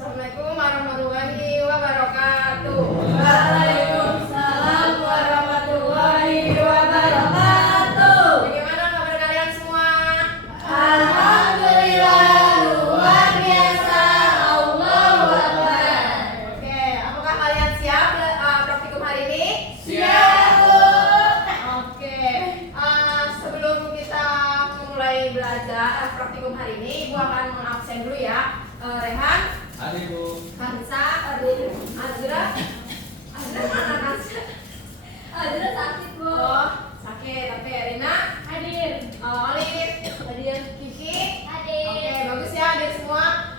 Assalamualaikum warahmatullahi wabarakatuh. Waalaikumsalam warahmatullahi wabarakatuh. Bagaimana kabar kalian semua? Alhamdulillah, luar biasa. Allahu Akbar. Oke, apakah kalian siap praktikum hari ini? Siap, Bu. Oke, sebelum kita mulai belajar praktikum hari ini, Ibu akan mengabsen dulu ya. Rehan, Hadir, Bu. Kansa, Azra mana Kansa? Azra sakit, Bu. Oh, sakit. Oke, Rina Hadir. Olive, hadir. Kiki. Hadir. Oke, bagus ya hadir semua.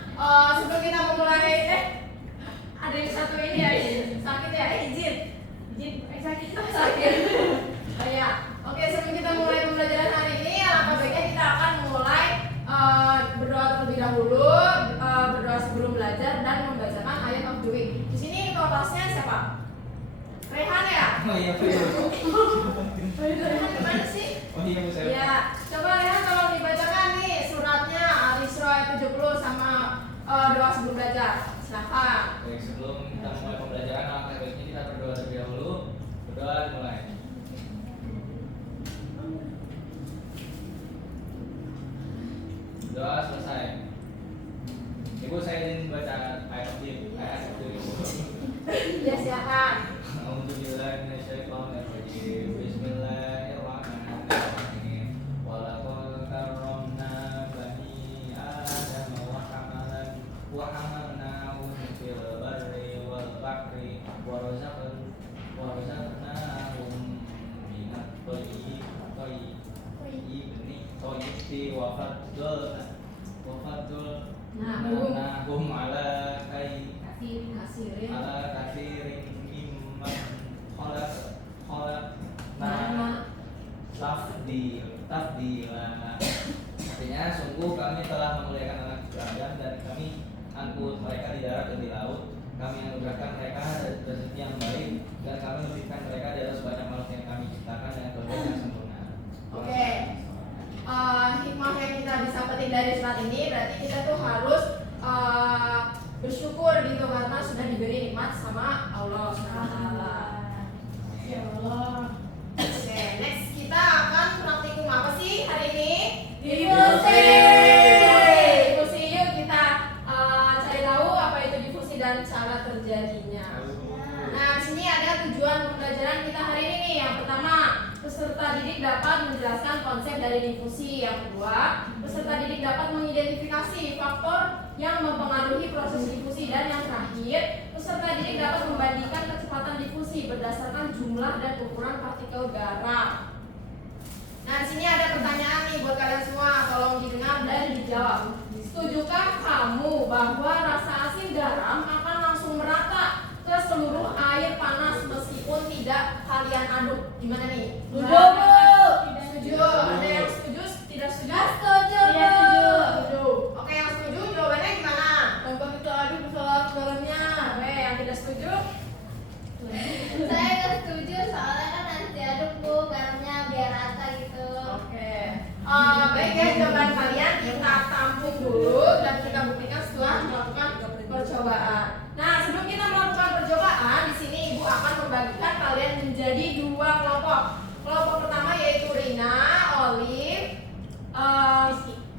Sebelum kita memulai, ada yang satu ini ya, sakit ya, izin, sakit. Oh ya, oke, sebelum kita mulai pembelajaran hari ini, alangkah baiknya kita akan mulai berdoa terlebih dahulu, berdoa sebelum belajar dan membacakan ayat of the week. Di sini ketua kelasnya siapa? Rehan ya? Oh iya, Bu. Rehan gimana sih? Oh iya, Bu, saya. Ya, coba Rehan tolong dibacakan nih suratnya Al-Isra ayat 70 sama doa sebelum belajar. Silakan. Baik, sebelum kita mulai pembelajaran, alangkah baiknya kita berdoa terlebih dahulu. Berdoa dimulai. Doa selesai. Ibu, saya ingin baca ayat itu, Ibu. Ya, silakan. Alhamdulillah, minasyaitonirrajim. Bismillahirrahmanirrahim. Walaqad karramna bani Adam wa hamalnahum fil barri wal bahri wa razaqnahum minat thayyibati wa faddalnahum ala Kasirin. kathirin mimman khalaqna tafdila. Artinya sungguh kami telah memuliakan anak Adam dan kami angkut mereka di darat dan di laut. Kami anugerahkan mereka rezeki yang baik dan kami memberikan mereka di atas banyak makhluk yang kami ciptakan dengan kelebihan yang sempurna. Oke. Hikmah yang kita bisa petik dari surat ini berarti kita tuh harus bersyukur gitu karena sudah diberi nikmat sama Allah SWT. Ya Allah. Oke, next kita akan praktikum apa sih hari ini? Difusi. Difusi, yuk kita cari tahu apa itu difusi dan cara terjadinya. Nah, di sini ada tujuan pembelajaran kita hari ini nih. Yang pertama, peserta didik dapat menjelaskan konsep dari difusi. Yang kedua, peserta didik dapat mengidentifikasi faktor yang mempengaruhi proses difusi. Dan yang terakhir, peserta didik dapat membandingkan kecepatan difusi berdasarkan jumlah dan ukuran partikel garam. Nah, di sini ada pertanyaan nih buat kalian semua, tolong didengar dan dijawab. Setujukah kamu bahwa rasa asin garam akan langsung merata ke seluruh air panas meskipun tidak kalian aduk? Gimana nih? Setuju, Bu. Tidak setuju. Ada yang setuju? Tidak setuju? Setuju, Bu. Iya, setuju. Oke, yang setuju jawabannya gimana? Tanpa kita aduk kesalahan dalamnya. Oke, yang tidak setuju? Saya nggak setuju soalnya kan harus diaduk, Bu, garamnya biar rata gitu. Oke. Baik ya, jawaban kalian kita tampung dulu dan kita buktikan setelah melakukan percobaan. Nah, sebelum kita melakukan percobaan, di sini Ibu akan membagikan kalian menjadi dua kelompok. Kelompok pertama yaitu Rina, Olive,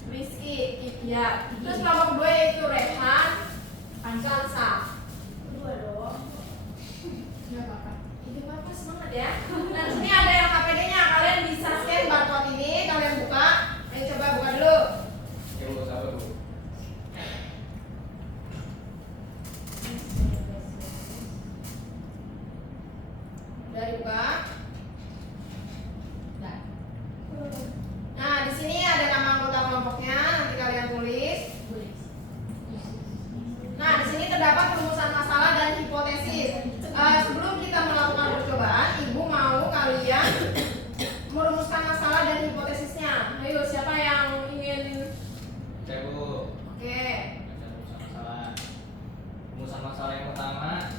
Rizky, ya. Terus kelompok kedua yaitu Rehan, Kansa. Dua dong. Nggak apa-apa. Ini apa semangat ya. Nah, di sini ada yang KPD-nya. Kalian bisa scan barcode ini, kalian buka. Ayo coba buka dulu. Ya, Bu, sabar, Bu. Udah dibuka. Nah, di sini ada nama anggota kelompoknya. Nanti kalian tulis. Nah, di sini terdapat rumusan masalah dan hipotesis. Sebelum kita melakukan percobaan, Ibu mau kalian merumuskan masalah dan hipotesisnya. Ayo, siapa yang ingin? Saya, Bu. Oke. Rumusan masalah yang pertama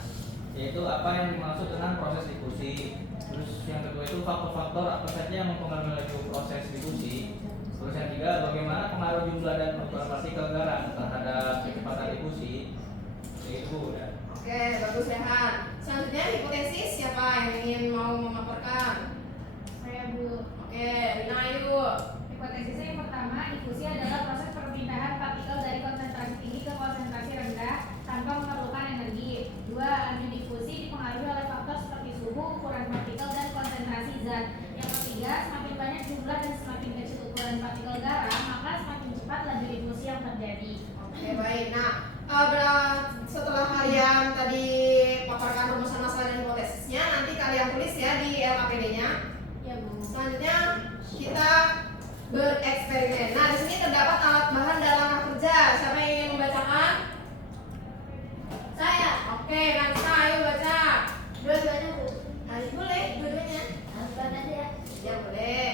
yaitu yaitu apa yang dimaksud dengan proses difusi. Terus yang kedua itu faktor-faktor apa saja yang mempengaruhi proses difusi. Terus yang ketiga, bagaimana pengaruh jumlah dan ukuran partikel garam terhadap kecepatan difusi. Itu udah. Oke, bagus Rehan. Selanjutnya hipotesis, siapa yang ingin mau memaparkan? Saya Bu. Oke, Rina ayo. Hipotesisnya yang pertama, difusi adalah proses perpindahan partikel dari konsentrasi tinggi ke konsentrasi rendah tanpa memerlukan energi. Dua, laju difusi dipengaruhi oleh faktor seperti suhu, ukuran partikel, dan konsentrasi zat. Yang ketiga, semakin banyak jumlah dan semakin kecil ukuran partikel garam, maka semakin cepat laju difusi yang terjadi. Oke, baik. Nah, setelah kalian tadi paparkan rumusan masalah dan hipotesisnya, nanti kalian tulis ya di LKPD-nya. Ya Bu. Selanjutnya kita bereksperimen. Nah, di sini terdapat alat bahan dan langkah kerja. Siapa yang ingin membacakan? Saya. Oke, Kansa, ayo baca. Dua-duanya Bu. Nah, boleh dua-duanya. Langsung aja ya. Ya, boleh.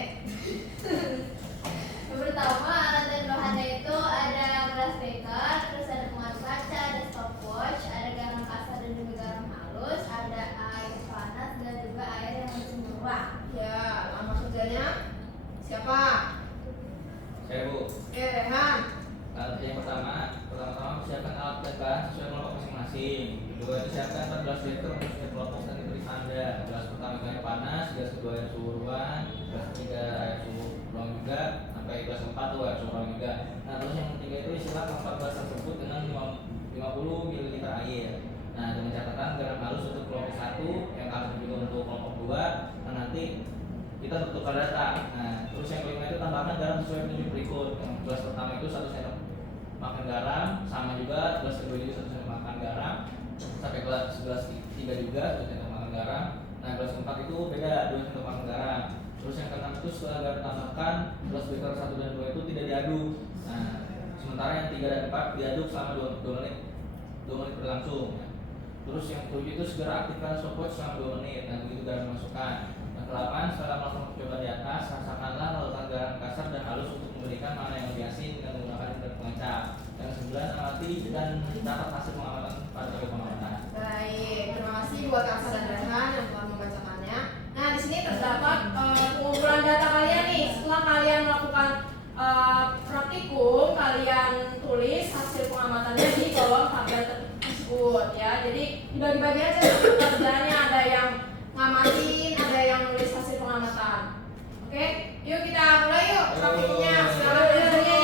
Yang pertama, alat dan bahannya itu ada gelas beker, terus ada pengatur kaca, ada stopwatch, ada garam kasar dan juga garam halus, ada air panas dan juga air yang masih murah. Ya, langkah kerjanya siapa? Saya Bu. Oke, Rehan. Yang pertama siapkan alat dan bahan sesuai kelompok masing-masing. Kedua, siapkan 14 liter untuk setiap kelompok dan ditulis Anda. Gelas pertama air panas, gelas kedua air suhu ruang, gelas ketiga air suhu ruang juga, sampai gelas keempat tuh air suhu ruang juga. Nah, terus yang ketiga itu isilah keempat gelas tersebut dengan 50 ml air. Nah, dengan catatan garam halus untuk kelompok 1, yang halus juga untuk kelompok 2. Nah, nanti kita bertukar data. Nah, terus yang kelima itu tambahkan garam sesuai petunjuk berikut. Yang gelas pertama itu 1 sendok makan garam, sama juga gelas kedua juga 1 sendok makan garam, sampai gelas tiga juga 1 sendok makan garam. Nah, gelas keempat itu beda 2 sendok makan garam. Terus yang keenam itu setelah garam tambahkan, gelas beker 1 dan 2 itu tidak diaduk. Nah, sementara yang 3 dan 4 diaduk selama 2 menit berlangsung. Terus yang ketujuh itu segera aktifkan stopwatch selama 2 menit. Nah, begitu garam dimasukkan. Yang ke-8, setelah melakukan percobaan di atas, rasakanlah larutan garam kasar dan halus untuk memberikan mana yang lebih asin dengan menggunakan indera pengecap. Yang ke-9, amati dan catat hasil pengamatan pada tabel pengamatan. Baik, terima kasih buat Kansa dan Rehan yang telah membacakannya. Nah, di sini terdapat pengumpulan data kalian nih. Setelah kalian melakukan praktikum, kalian tulis hasil pengamatannya di kolom tabel tersebut ya. Jadi dibagi-bagi aja pekerjaannya, ada yang ngamatin, ada yang nulis hasil pengamatan. Oke, yuk kita mulai yuk praktikumnya. Silakan dulu.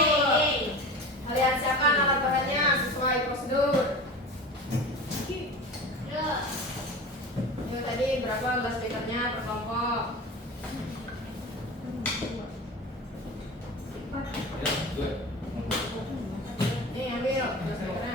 Kalian siapkan alat bahannya sesuai prosedur. Yuk tadi berapa gelas bekernya per kelompok? Nih ambil gelas bekernya.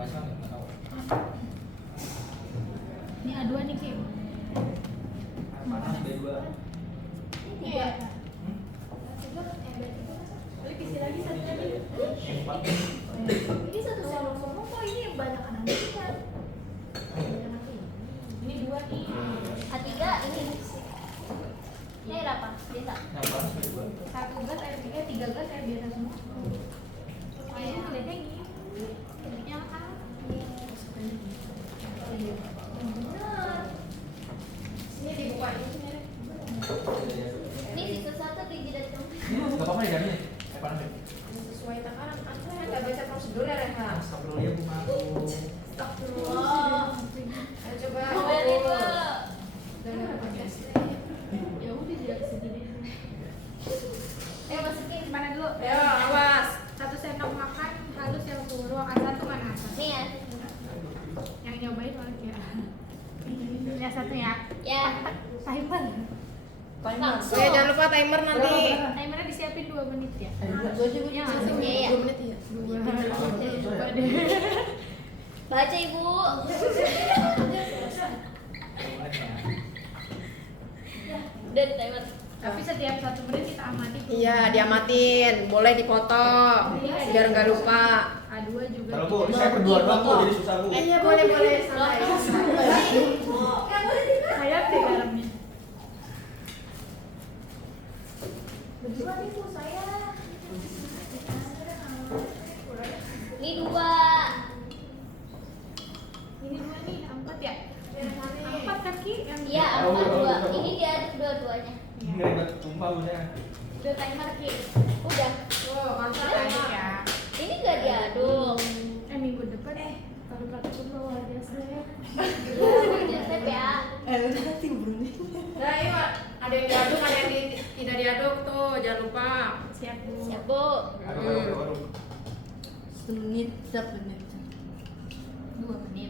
Macam nggak tahu. Ini A2 nih Kim. Panas B2. Iya. Boleh isi lagi satu lagi. Empat. Ini satu sendok kok ini banyak anak kan? Ini 2 nih. A3 ini. Ini air apa? Biasa. Yang panas B2. 1 gas air 3, 3 gas air biasa semua. Kayaknya ngeliatnya gini. Jadinya A. Benar. Sini dibuka ini. Ini sisa satu di jidat kamu. Nggak apa-apa ya ini. Panas B. Sesuai takaran. Aku nggak baca prosedur ya Reha. Astagfirullah ya Bu aku. Astagfirullah. Ayo coba. Mau beli Bu. Dengar podcast. Ya udah jadi segini. Masukin. Mana dulu? Ayo awas. 1 sendok makan halus yang ruang A1 mana? Nih ya. Yang nyobain oleh ya. Yang satu ya. Ya. Timer. Langsung. Oke, jangan lupa timer nanti. Timernya disiapin 2 menit ya. Gua juga Ya, langsung iya, iya. 2 menit ya. 2. Baca Ibu. Dan timer. Tapi setiap 1 menit kita amati. Iya, diamatin. Boleh dipotong biar nggak lupa. A2 juga. Kalau Bu, saya berdua doang Bu, jadi susah Bu. Iya, boleh santai. Sayang deh garamnya. Berdua nih Bu saya. Ini 2. Ini 2 nih, 4 ya? 4 kaki yang Iya, 4 2. Ini diaduk dua-duanya. Ini ribet tumpah udah. udah timer Ki. Udah. Oh, mantap Aduk ya. ya. Ini enggak diaduk. Minggu depan kalau praktikum luar biasa ya. Resep ya. Nah, iya, ada yang diaduk, ada yang tidak diaduk tuh, jangan lupa. Siap Bu. Siap Bu. Aduh. 2 menit,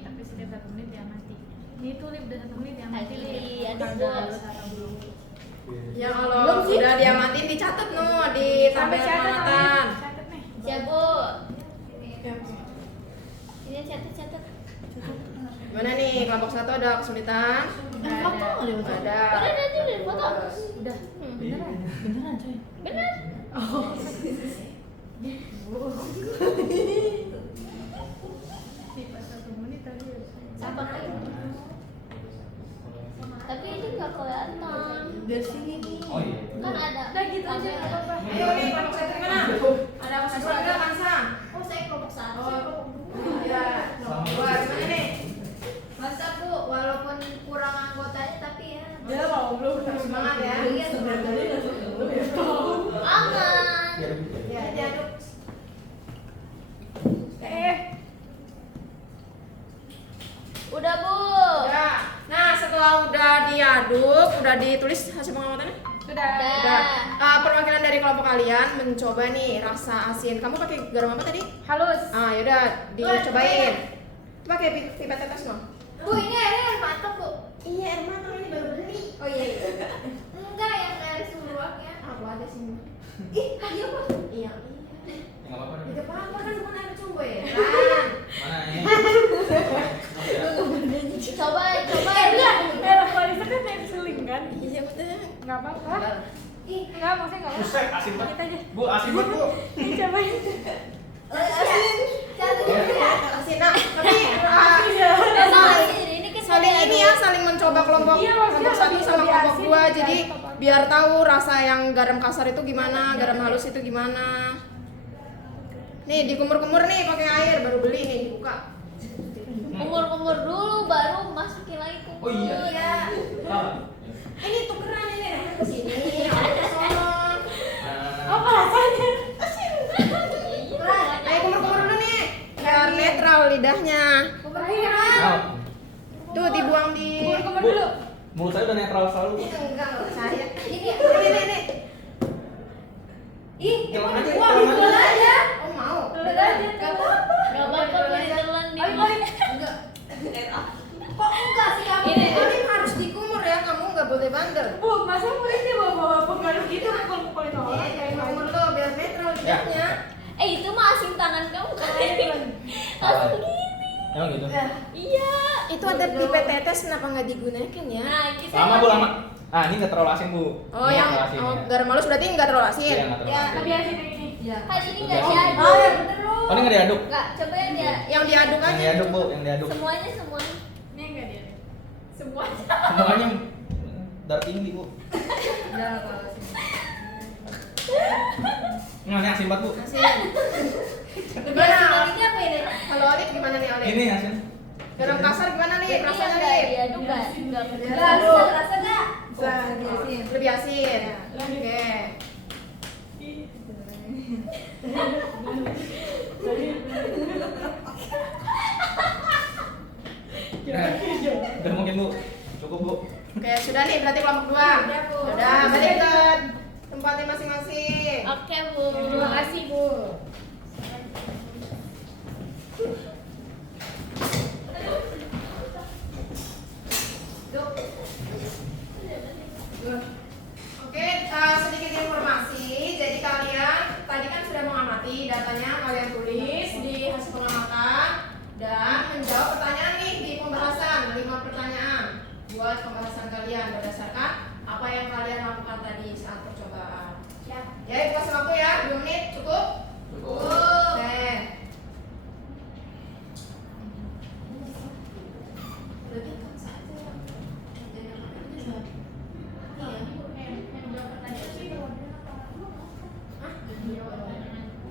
tapi setiap 1 menit diamati. Ini tuh Lip, udah 1 menit diamati. Iya, Udah aduk, Bu. halus atau belum. Ya kalau sudah diamatin dicatat di tabel pengamatan. Catat nih. Siap Bu. Ya. Ini catat-catat. Gimana nih, kelompok 1 ada kesulitan? Udah ada. Ada. Udah nanti udah foto. Udah. Beneran? Benar. Nih, pas 1 menit tadi. Sama lagi. Tapi itu enggak kelihatan. Oh iya. Kan ada. Udah gitu aja, kamera. nggak apa-apa. Ayo nih, kelompok 1 gimana? Ada mahasiswa enggak, Mansa? Oh, saya kelompok 1. Ya, kelompok 2 gimana nih? Masa Bu, walaupun kurang anggotanya tapi ya. Semangat ya. Iya, aman. Ya, diaduk. Udah Bu. Udah. Nah, setelah udah diaduk, udah ditulis hasil pengamatannya? Sudah. Udah. Perwakilan dari kelompok kalian mencoba nih rasa asin. Kamu pakai garam apa tadi? Halus. Yaudah, dicobain. Pakai pipet tetes dong. Bu, ini airnya air matang Bu. Iya, air matang ini baru beli. Oh iya. Enggak yang air sumur ya. Aku ada sini. Ih, lagi apa? Iya. Nggak apa-apa. Tidak apa-apa kan bukan air combo ya. Mana ini? Coba. Air kualitas kan air seling kan? Iya betul. Nggak apa-apa. Ih, Enggak, maksudnya nggak apa-apa. Buset, asin banget. Kita aja. Bu, asin banget Bu. Ini cobain. asin. Catat ya. Asin. Nah, tapi Ini kan saling ini ya, saling mencoba kelompok Iya, maksudnya kelompok 1 lebih- sama lebih kelompok asin 2 dari jadi kelompok- biar tahu rasa yang garam kasar itu gimana, garam halus itu gimana. Nih, dikumur-kumur nih pakai air baru beli nih dibuka. Kumur-kumur dulu baru masukin lagi kumur. Oh iya. Iya. Ah. Ini tukeran ini Rehan ke sini, aku ke sono. Apa rasanya? Ayo kumur-kumur dulu nih. Biar netral lidahnya. Nah, Tuh dibuang di Kumur dulu. mulut saya udah netral selalu. enggak percaya. Ini. Ih, Jangan aja, wah, jangan ditelan aja. aja. Oh mau. Telan aja. Enggak apa-apa. Enggak apa-apa boleh ditelan di. Ayo, balik. Enggak. Kok enggak sih kamu? Ini harus dikumur ya, kamu nggak boleh bandel. Bu, masa muridnya bawa pengaruh gitu kalau kulit orang Iya, kayak kumur tuh biar netral lidahnya. Itu mah asin tangan kamu kan. Langsung gini. Emang gitu? Iya, itu ada pipet tetes kenapa nggak digunakan ya? Nah, kita Lama bu, lama. Ah, ini nggak terlalu asin bu. Oh Ini yang nggak terlalu asin, ya. garam halus berarti nggak terlalu asin. Iya, nggak terlalu Ya, asin. Lebih asin yang ini. Ya. kan ini nggak Betul. diaduk. Oh ya bener loh. Oh, ini nggak diaduk? Nggak, coba ya dia. Yang diaduk Yang aja. diaduk bu, yang diaduk. Semuanya. Ini enggak dia. Semuanya. Semuanya darah tinggi bu. Jangan kalau asin. Nggak, ini asin banget bu. Asin. Lebih asin Gimana? lagi apa ini? Kalau Olit gimana nih Olit? Ini asin. Garam kasar gimana nih? Ini Rasanya yang nggak nih? diaduk nggak? Nggak Diaduk. rasa nggak? Lebih asin. Oke. Nah, udah mungkin bu, cukup bu. Oke, sudah nih berarti kelompok 2. Udah, Bu. Udah, balik ke tempatnya masing-masing. Oke, Bu. Terima kasih, Bu. Oke, sedikit informasi. Jadi kalian tadi kan sudah mengamati datanya, kalian tulis di hasil pengamatan dan menjawab pertanyaan nih di pembahasan 5 pertanyaan buat pembahasan kalian berdasarkan apa yang kalian lakukan tadi saat percobaan. Ya, itu kasih waktu ya, 2 menit cukup? Cukup. Oke. Berarti kan saja kerjanya kalian bisa. Iya. Hah?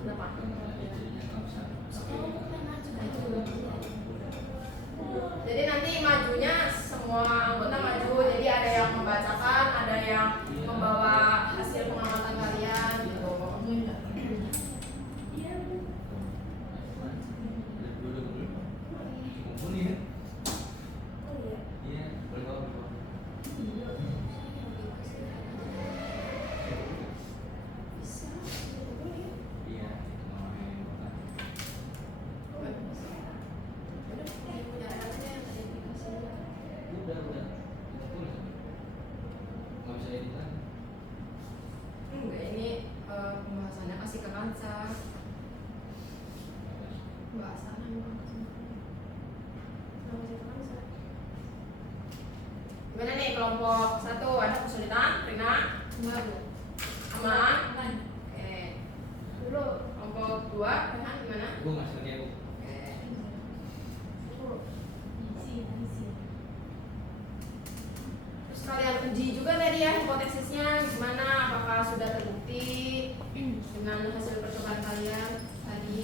Kenapa? Jadi nanti majunya semua anggota maju. Jadi ada yang membacakan, ada yang membawa hasil pengamatan kalian gitu. Iya, boleh bawa, boleh bawa. Iya, itu namanya yang bukan. Udah. Tulis. Nggak bisa editan. Enggak, ini pembahasannya kasih ke Kansa. Pembahasannya bukan ke Kansa. Kenapa kasih ke Kansa? Gimana nih kelompok 1 ada kesulitan? Rina? Enggak, Bu. Aman? Aman. Oke. Dulu kelompok 2 Rehan gimana? Bu ngasih kerja bu. Oke. Terus kalian uji juga tadi ya hipotesisnya gimana? Apakah sudah terbukti dengan hasil percobaan kalian tadi?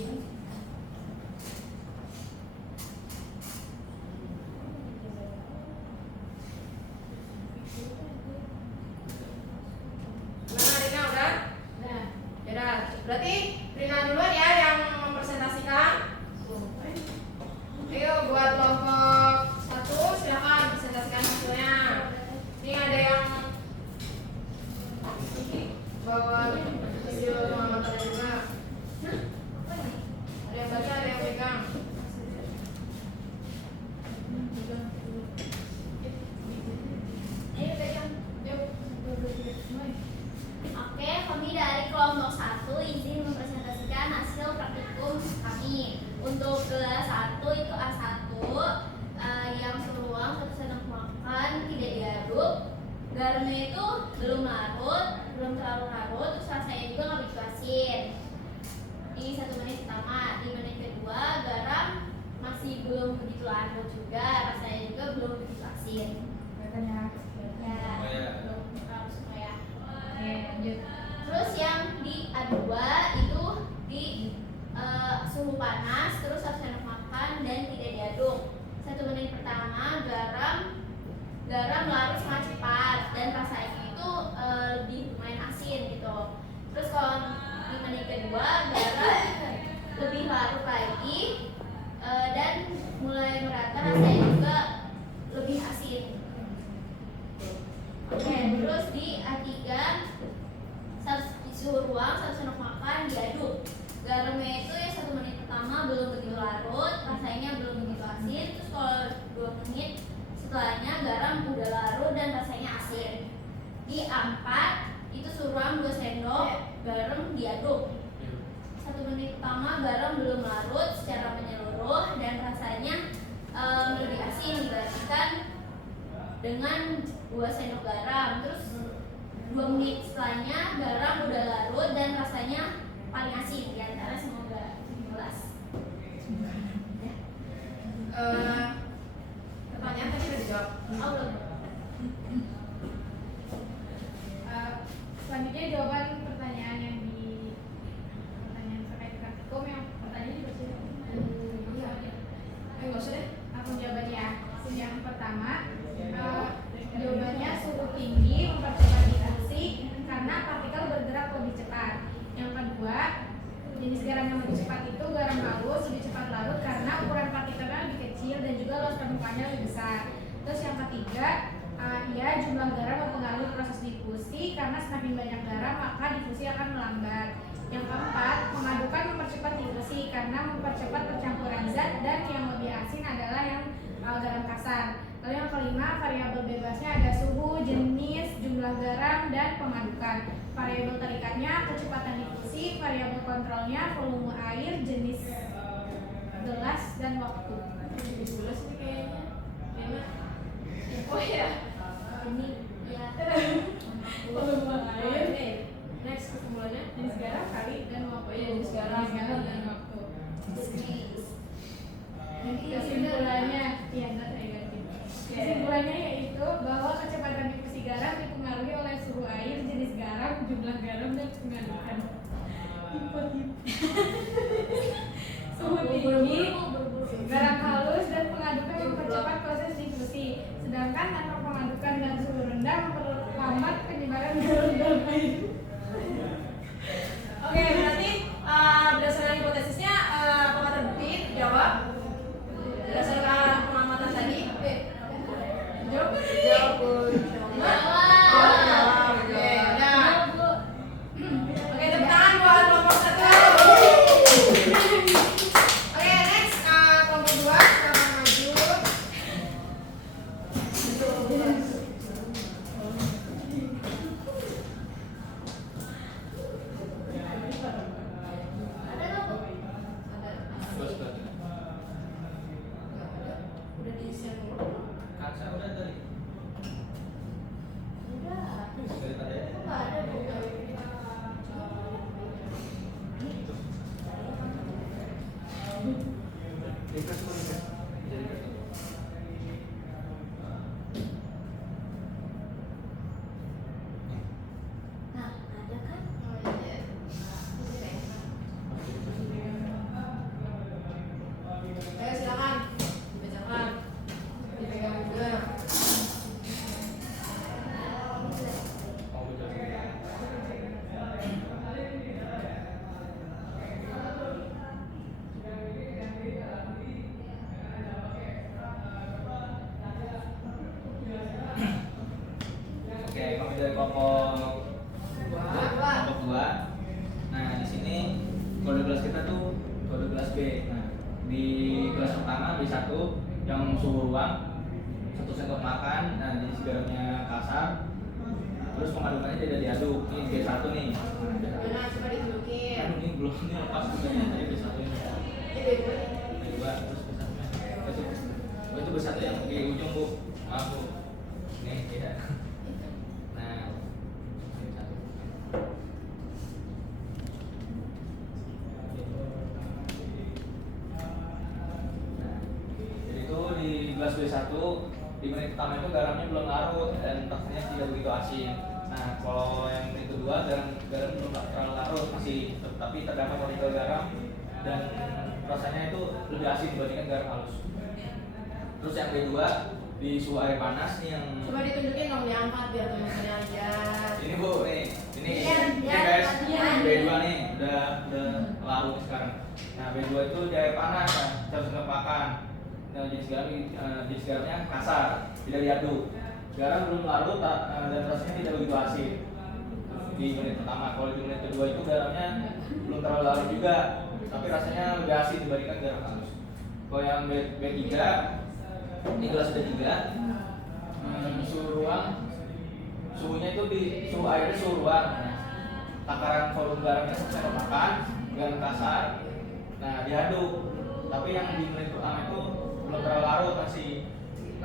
Gimana Rina udah? Udah. Ya udah. Berarti Rina duluan ya yang mempresentasikan. Ayo buat kelompok 1 silakan presentasikan hasilnya. Ini ada yang bawa hasil pengamatan juga. Ada yang baca, ada yang pegang. Ayo pegang. Yuk. Oke, kami dari kelompok 1 izin mempresentasikan hasil praktikum kami. Untuk kelas 1 itu A1 yang seruang satu sendok makan tidak diaduk. Garamnya itu belum larut, belum terlalu larut, terus rasanya juga nggak begitu asin. Di 1 menit pertama, di menit kedua garam masih belum begitu larut juga, rasanya juga belum begitu asin. Katanya. Ya, Oh, ya. belum terlalu suka ya. Oke, lanjut. Terus yang di A2 itu di suhu panas, terus 1 sendok makan dan tidak diaduk. 1 menit pertama garam larut sangat cepat dan rasanya itu lebih lumayan asin gitu. Terus kalau di menit kedua garam lebih larut lagi dan mulai merata, rasanya juga lebih asin. Oke, terus di A3 suhu ruang 1 sendok makan diaduk. Garamnya itu ya 1 menit pertama belum begitu larut, rasanya belum begitu asin. Terus kalau 2 menit setelahnya garam udah larut dan rasanya asin. Di A4 itu suhu ruang 2 sendok, garam diaduk. 1 menit pertama garam belum larut secara menyeluruh dan rasanya dengan 2 sendok garam. Terus 2 menit setelahnya garam udah larut dan rasanya paling asin di antara semua gelas. Pertanyaan tadi udah dijawab. Oh, belum. Selanjutnya jawaban pertanyaan yang di pertanyaan terkait praktikum yang pertanyaan juga sudah. Nggak usah deh. Aku jawabannya ya. Yang pertama, jawabannya suhu tinggi mempercepat diffusi karena partikel bergerak lebih cepat. Yang kedua, jenis garam yang lebih cepat itu garam halus lebih cepat larut karena ukuran partikelnya lebih kecil dan juga luas permukaannya lebih besar. Terus yang ketiga, ya jumlah garam mempengaruhi proses difusi karena semakin banyak garam maka difusi akan melambat. Yang keempat, memadukan mempercepat difusi karena mempercepat percampuran zat dan yang lebih asin adalah yang garam kasar. Lalu yang kelima, variabel bebasnya ada suhu, jenis, jumlah garam, dan pemadukan. Variabel terikannya kecepatan difusi, variabel kontrolnya volume air, jenis gelas, dan waktu. Gelas ini kayaknya. Oh iya. Ini ya. Volume air nih. Next kesimpulannya Jenis garam kali dan waktu. Oh iya, jenis garam. dan waktu. Jadi Kesimpulannya, ya ntar saya ganti. Kesimpulannya yaitu bahwa kecepatan difusi garam dipengaruhi oleh suhu air, jenis garam, jumlah garam, dan pengadukan. Suhu tinggi, garam halus, dan pengadukan mempercepat proses difusi. Sedangkan tanpa pengadukan dan suhu rendah memperlambat penyebaran garam dalam air. Oke, berarti berdasarkan hipotesisnya apakah terbukti? Jawab. Berdasarkan pengamatan tadi, jawab kan tadi? Jawab. Oke, udah. Oke, tepuk tangan buat kelompok 1. Oke, next kelompok 2 silakan maju. ada nggak Bu? Bos tadi. Udah di-share dulu. Kaca udah tadi. Udah. Dari tadi. Nggak ada Bu. Dikasih boleh. Jadi kasih. Nah, ada kan? Oh iya. Ayo silakan. Dibacakan. Dipegang juga. Mau baca. Oke, kami dari kelompok kelompok 2. Nah, di sini kode gelas kita tuh kode gelas B. Nah, di gelas pertama B1 yang suhu ruang 1 sendok makan. Nah, jenis garamnya kasar. Terus pemadukannya tidak diaduk. Ini B1 nih. Mana coba ditunjukin. Aduh, ini belum ini lepas sebenarnya tadi B1 ini. Ini B2 nih. B2 terus B1. Itu B1 yang di ujung, Bu. Maaf, Bu. Nih, ya. Nah, B1. Nah, jadi itu di gelas B1 di menit pertama itu garamnya belum larut dan teksturnya tidak begitu asin. Nah, kalau yang menit kedua garam belum terlalu larut masih tapi terdapat partikel garam dan rasanya itu lebih asin dibandingkan garam halus. Terus yang kedua di suhu air panas nih yang Coba ditunjukin dong, diangkat biar teman-temannya lihat. ini Bu, nih ini Iya, guys, iya. B2 nih udah larut sekarang. Nah, B2 itu di air panas, nah, harus makan. Nah, jenis garamnya kasar, tidak diaduk. Garam belum larut dan rasanya tidak begitu asin di menit pertama. Kalau di menit kedua itu garamnya belum terlalu larut juga, tapi rasanya lebih asin dibandingkan garam halus. Kalau yang B3 ini gelas B3 suhu ruang, suhunya itu di suhu airnya suhu ruang. Nah, takaran volume garamnya sendok makan, garam kasar. Nah, diaduk. Tapi yang di menit pertama itu belum terlalu larut masih.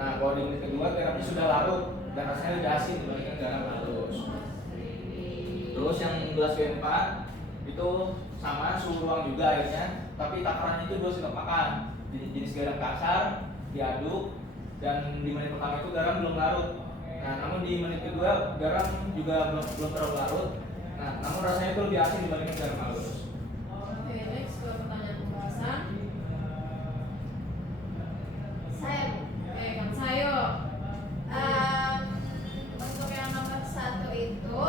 Nah, kalau di menit kedua garamnya sudah larut dan rasanya lebih asin dibandingkan garam halus. Terus yang gelas B4 itu sama suhu ruang juga airnya, tapi takarannya itu 2 sendok makan. Jenis garam kasar diaduk, dan di menit pertama itu garam belum larut. Nah, namun di menit kedua garam juga belum terlalu larut. Nah, namun rasanya itu lebih asin dibandingkan garam halus. Oke, next ke pertanyaan pembahasan. Saya Kang Sayo. untuk yang nomor 1 itu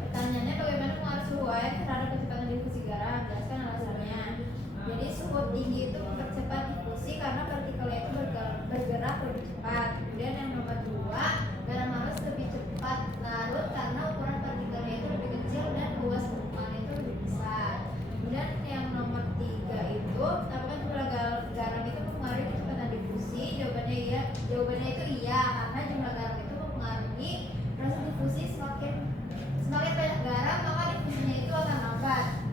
pertanyaannya bagaimana pengaruh suhu air terhadap kecepatan difusi garam? Jelaskan alasannya. Jadi suhu tinggi itu mempercepat difusi karena partikelnya itu bergerak lebih cepat. Kemudian yang nomor 2, garam halus lebih cepat larut karena ukuran partikelnya itu lebih kecil dan luas cakupannya itu lebih besar. Kemudian yang nomor 3 itu, apakah jumlah garam itu mempengaruhi kecepatan difusi? Jawabannya itu iya, karena jumlah garam itu mempengaruhi proses difusi. Semakin banyak garam maka difusinya itu akan lambat.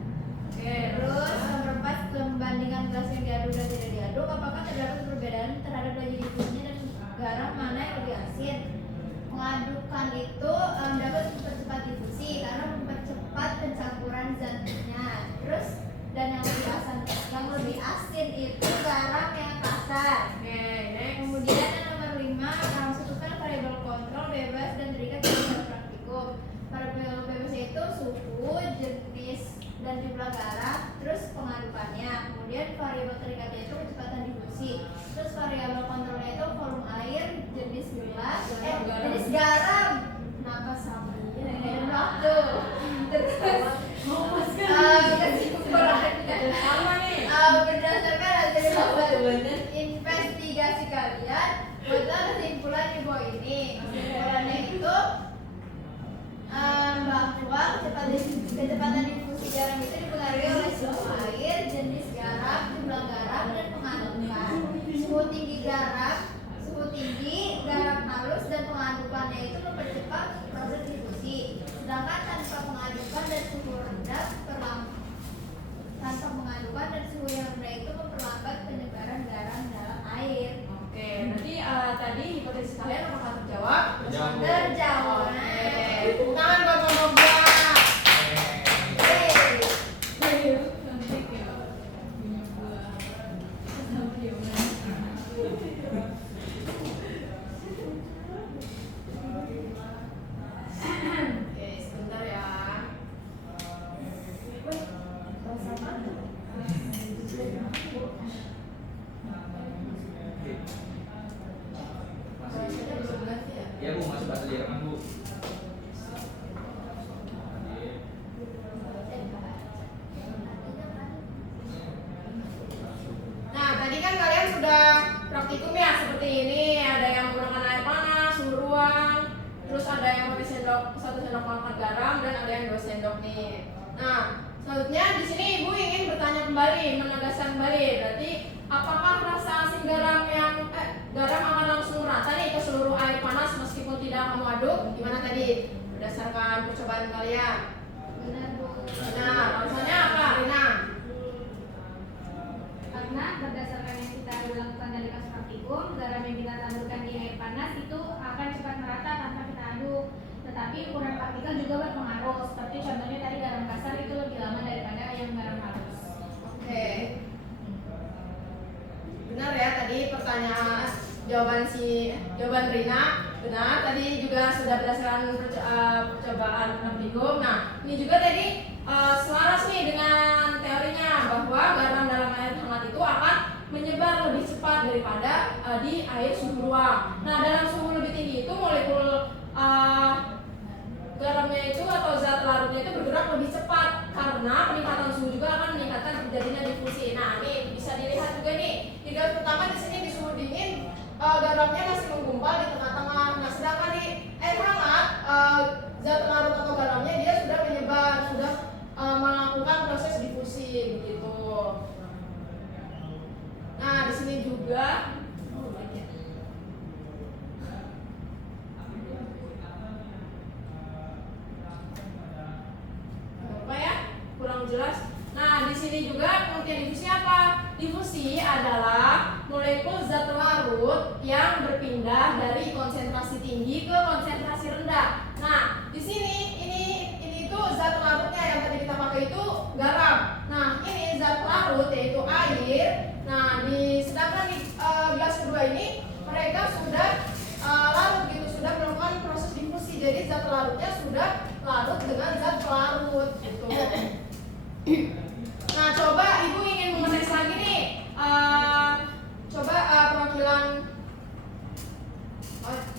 Oke, Terus nomor 4, membandingkan gelas yang diaduk dan tidak diaduk, apakah terdapat perbedaan terhadap laju difusinya dan garam mana yang lebih asin? Mengadukan itu dapat mempercepat difusi karena mempercepat pencampuran zatnya. Terus dan yang lebih asin itu garam yang kasar. Oke, next. Kemudian yang nomor 5, sebutkan variabel kontrol bebas dan terikat dalam praktikum. Variabel bebas itu suhu, jenis dan jumlah garam, terus pengadukannya. Kemudian variabel terikatnya itu kecepatan difusi. Terus variabel kontrolnya itu volume air, jenis gelas, jenis garam. Kenapa sama? Dan waktu. Terus kesimpulannya Sama nih. berdasarkan hasil investigasi kalian, buatlah kesimpulan di bawah ini. Kesimpulannya itu bahwa kecepatan difusi garam itu dipengaruhi oleh suhu air, jenis garam, jumlah garam, dan pengadukan. Suhu tinggi, garam halus, dan pengadukannya itu mempercepat proses difusi. Sedangkan tanpa pengadukan dan suhu yang rendah itu memperlambat penyebaran garam dalam air. Oke, nanti tadi hipotesis kalian apakah terjawab? Terjawab. Oke, tepuk tangan buat Monoga. Oke, sebentar ya. Ya Bu, masih bahasa Jerman Bu. Nah, tadi kan kalian sudah praktikum ya seperti ini. Ada yang menggunakan air panas, suhu ruang, terus ada yang pakai satu sendok makan garam, dan ada yang 2 sendok nih. Nah, selanjutnya di sini Ibu ingin bertanya kembali, menegaskan kembali. Berarti apakah rasa asin garam akan langsung merata nih ke seluruh air panas meskipun tidak kamu aduk? Gimana tadi berdasarkan percobaan kalian? Benar, Bu. Nah, alasannya apa, Rina? Karena berdasarkan yang kita lakukan dari kasus praktikum, garam yang kita taburkan di air panas itu akan cepat merata tanpa kita aduk. Tetapi ukuran partikel juga berpengaruh. Seperti contohnya tadi garam kasar itu lebih lama daripada yang garam halus. Oke. Benar ya tadi pertanyaan jawaban Rina benar. Tadi juga sudah berdasarkan percobaan praktikum. Nah, ini juga tadi selaras nih dengan teorinya bahwa garam dalam air hangat itu akan menyebar lebih cepat daripada di air suhu ruang. Nah, dalam suhu lebih tinggi itu molekul garamnya itu atau zat larutnya itu bergerak lebih cepat karena peningkatan suhu juga akan meningkatkan terjadinya difusi. Nah, ini bisa dilihat juga nih di garis pertama di sini di suhu dingin garamnya masih menggumpal di tengah-tengah. Nah, sedangkan di air hangat zat larut atau garamnya dia sudah menyebar, sudah melakukan proses difusi begitu. Nah, di sini juga apa ya? Kurang jelas. Nah, di sini juga pengertian difusi apa? Difusi adalah molekul zat larut larut yang berpindah dari konsentrasi tinggi ke konsentrasi rendah. Nah, di sini ini itu zat larutnya yang tadi kita pakai itu garam. Nah, ini zat larut yaitu air. Nah, sedangkan di gelas kedua ini mereka sudah larut gitu, sudah melakukan proses difusi. Jadi zat larutnya sudah larut dengan zat pelarut gitu. Nah, coba Ibu ingin mengetes lagi nih. Coba perwakilan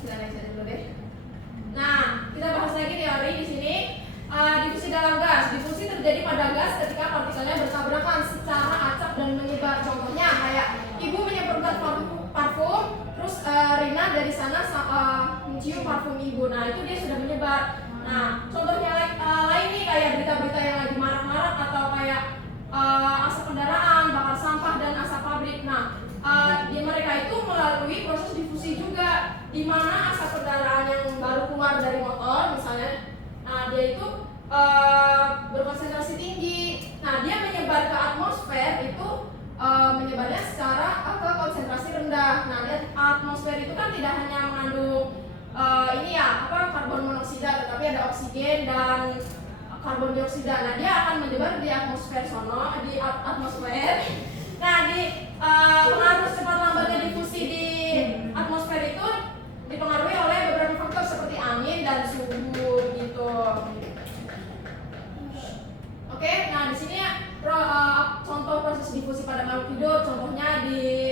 kita next aja dulu deh. Nah, kita bahas lagi teori di sini. Difusi dalam gas. Difusi terjadi pada gas ketika partikelnya bertabrakan secara acak dan menyebar. Contohnya kayak Ibu menyemprotkan parfum, terus Rina dari sana mencium parfum Ibu. Nah, itu dia sudah menyebar. Nah, contohnya lain nih kayak berita-berita yang lagi marak-marak atau kayak asap kendaraan, bakar sampah dan asap pabrik. Nah, di mereka itu melalui proses difusi juga, di mana asap kendaraan yang baru keluar dari motor misalnya, nah dia itu berkonsentrasi tinggi. Nah, dia menyebar ke atmosfer itu menyebarnya secara ke konsentrasi rendah. Nah, dan atmosfer itu kan tidak hanya mengandung karbon monoksida, tetapi ada oksigen dan karbon dioksida. Nah, dia akan menyebar di atmosfer atmosfer. Nah, pengaruh cepat lambatnya difusi di atmosfer itu dipengaruhi oleh beberapa faktor seperti angin dan suhu gitu. Oke, nah di sini contoh proses difusi pada makhluk hidup, contohnya ini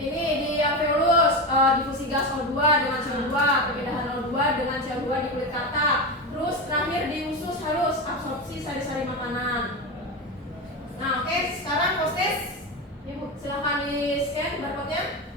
di alveolus, difusi gas O2 dengan CO2, perpindahan O2 dengan CO2 di kulit kata. Terus terakhir di usus halus, absorpsi sari-sari makanan. Nah, oke, sekarang proses. Ibu silakan di scan barcode-nya.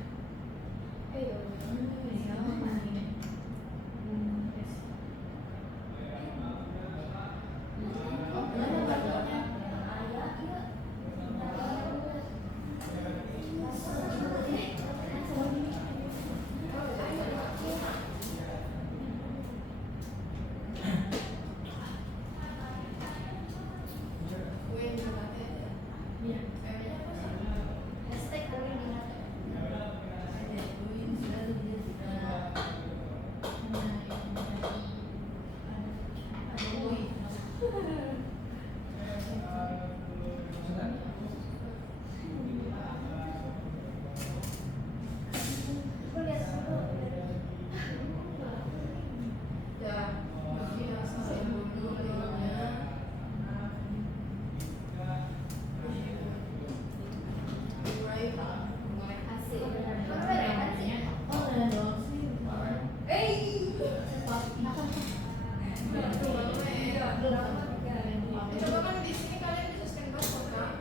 Coba kan di sini kalian bisa scan barcode kan?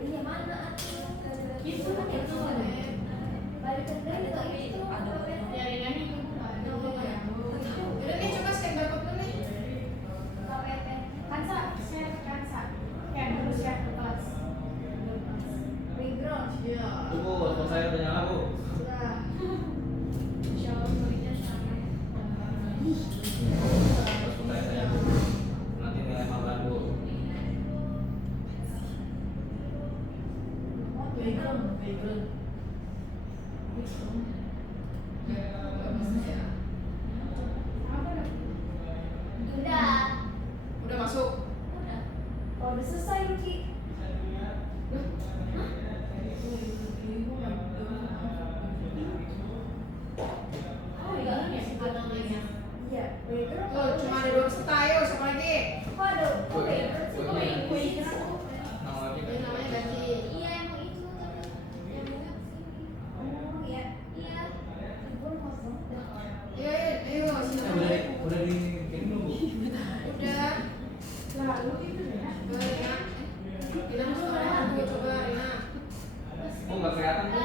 Iya, mana atuh? Itu Balik ke dari itu ada Udah nih, coba scan barcode dulu nih. KPP. Kansa, share ke Kansa. Scan terus share ke kelas. Background. Iya. Bu, handphone saya udah nyala, Bu. Sudah. Insyaallah muridnya sama. Handphone saya, Bu. Nanti nilai malam, Bu. Background. Udah. Udah masuk. Udah. Oh, udah selesai, Luki. Oh, di dalam ya namanya. Iya, background. Oh, cuma ada 2 peserta, ayo siapa lagi? Kok ada? Kok background sih? Kok background? Nama lagi Ini namanya ganti. Iya, emang itu tadi. Yang banyak sini. Oh, iya. Iya. Gue mau banget. Ayo, silakan. Udah di game belum, Bu? Udah. Lalu itu ya. Rina. Rina masuk, coba Rina. Oh, nggak kelihatan, Bu.